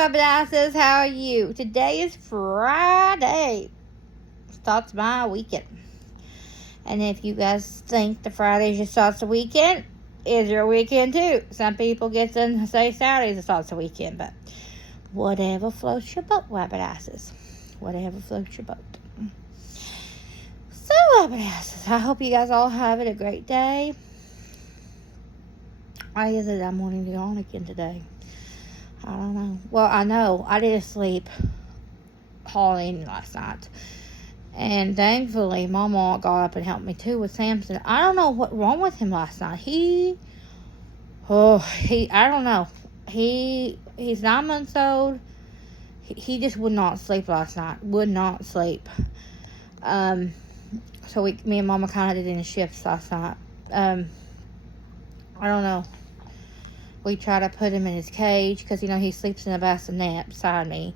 Webinasses, how are you? Today is Friday. Starts my weekend. And if you guys think the Friday just starts the weekend, is your weekend too. Some people get to say Saturdays starts the weekend, but whatever floats your boat, Webinasses. Whatever floats your boat. So, Webinasses, I hope you guys all having a great day. Why is it I'm wanting to go on again today? I don't know. Well, I know I didn't sleep hardly last night. And thankfully, Mama got up and helped me too with Samson. I don't know what's wrong with him last night. I don't know. He's 9 months old. He just would not sleep last night. Would not sleep. So me and Mama kind of did in shifts last night. I don't know. We try to put him in his cage because, he sleeps in a bassinet beside me.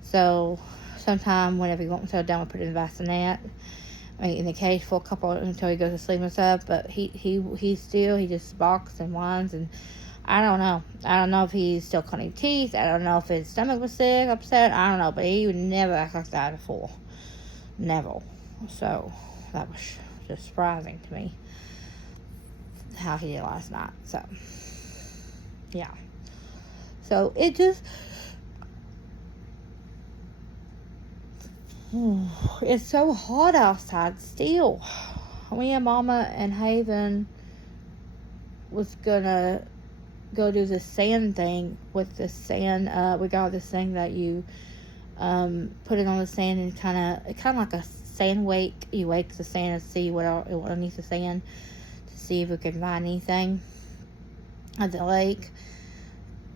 So, sometime whenever he wants to go down, we put him in the bassinet. In the cage for a couple until he goes to sleep and stuff. But he just barks and whines. And I don't know. I don't know if he's still cutting teeth. I don't know if his stomach was sick, upset. I don't know. But he would never act like that before. Never. So, that was just surprising to me. How he did last night. So, yeah. So, it just... It's so hot outside still. Me and Mama and Haven was gonna go do the sand thing with the sand. We got this thing that you put it on the sand and kind of like a sand wake. You wake the sand and see what underneath the sand to see if we can find anything at the lake.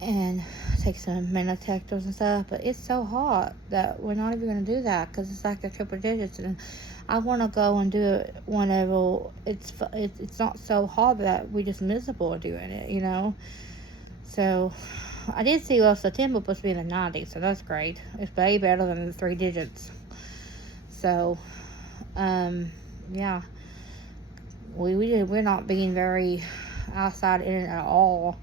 And take some metal detectors and stuff, but it's so hot that we're not even going to do that because it's like the triple digits, and I want to go and do it whenever it's not so hot that we just miserable doing it, So I did see September supposed to be in the 90s, so that's great. It's way better than the 3 digits. So, yeah, we're not being very outside in it at all.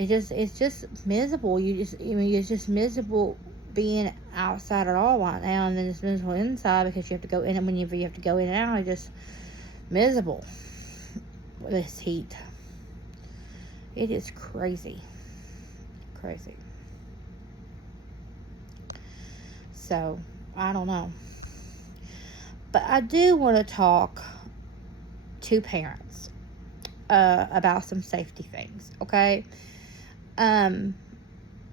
It's just miserable. You're just miserable being outside at all right now, and then it's miserable inside because you have to go in, and whenever you have to go in and out, it's just miserable with this heat. It is crazy. Crazy. So, I don't know. But I do want to talk to parents about some safety things, okay?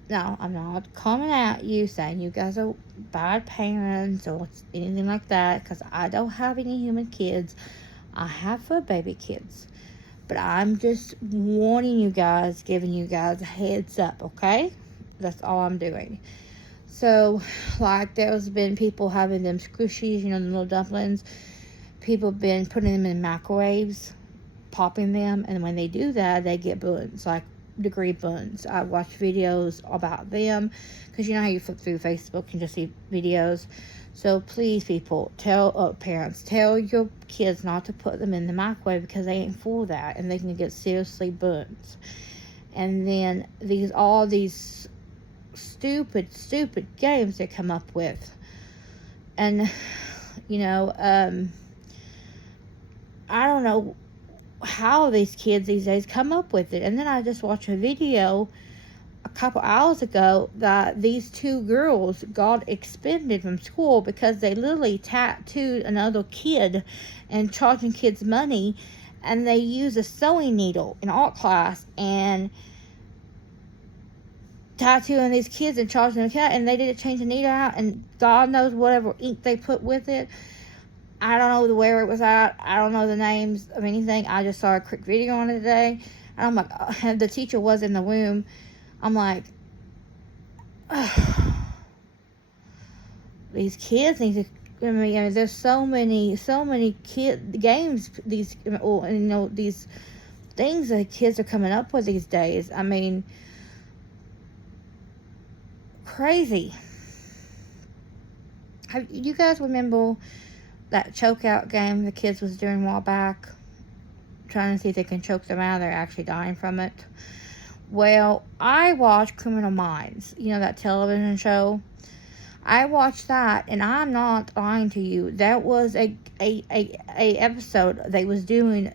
No, I'm not coming at you saying you guys are bad parents or anything like that, because I don't have any human kids. I have 4 baby kids. But I'm just warning you guys, giving you guys a heads up, okay? That's all I'm doing. So, like, there's been people having them squishies, the little dumplings. People have been putting them in microwaves, popping them, and when they do that, they get burns, like degree burns. I watched videos about them because how you flip through Facebook and just see videos. So please, people, parents, tell your kids not to put them in the microwave because they ain't for that, and they can get seriously burns. And then all these stupid games they come up with, and I don't know how these kids these days come up with it. And then I just watched a video a couple hours ago that these 2 girls got expended from school because they literally tattooed another kid and charging kids money, and they used a sewing needle in art class and tattooing these kids and charging them, and they didn't change the needle out, and God knows whatever ink they put with it. I don't know where it was at. I don't know the names of anything. I just saw a quick video on it today. And I'm like, the teacher was in the room. I'm like, these kids need to, there's so many games, these things that kids are coming up with these days. Crazy. You guys remember that chokeout game the kids was doing a while back, trying to see if they can choke them out? They're actually dying from it. Well, I watch Criminal Minds, you know, that television show. I watched that, and I'm not lying to you. That was a episode they was doing.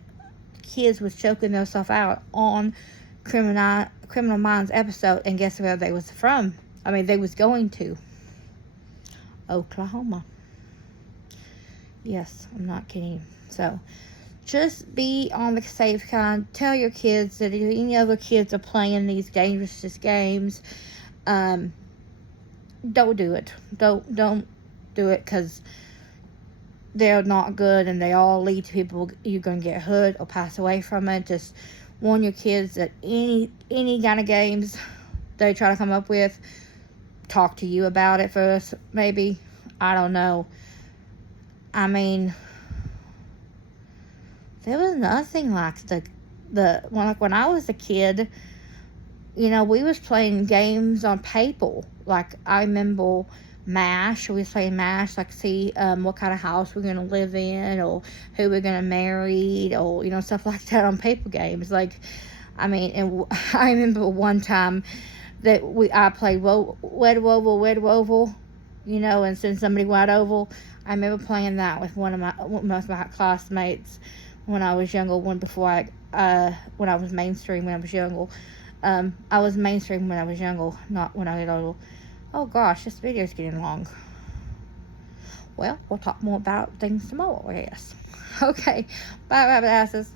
Kids was choking themselves out on Criminal Minds episode, and guess where they was from? I mean, they was going to Oklahoma. Yes, I'm not kidding. So, just be on the safe kind. Tell your kids that if any other kids are playing these dangerous games, don't do it. Don't do it, because they're not good, and they all lead to people you're gonna get hurt or pass away from it. Just warn your kids that any kind of games they try to come up with, talk to you about it first, maybe. I don't know. I mean, there was nothing like when I was a kid. You know, we was playing games on paper. Like, I remember MASH. We was playing MASH, like, see what kind of house we're gonna live in, or who we're gonna marry, or, you know, stuff like that on paper games. Like, I mean, and I remember one time that I played Wed Wovel, you know, and send somebody White Oval. I remember playing that with most of my classmates when I was younger. When I was mainstream when I was younger. I was mainstream when I was younger, not when I got older. Oh gosh, this video's getting long. Well, we'll talk more about things tomorrow, I guess. Okay, bye, rabbit asses.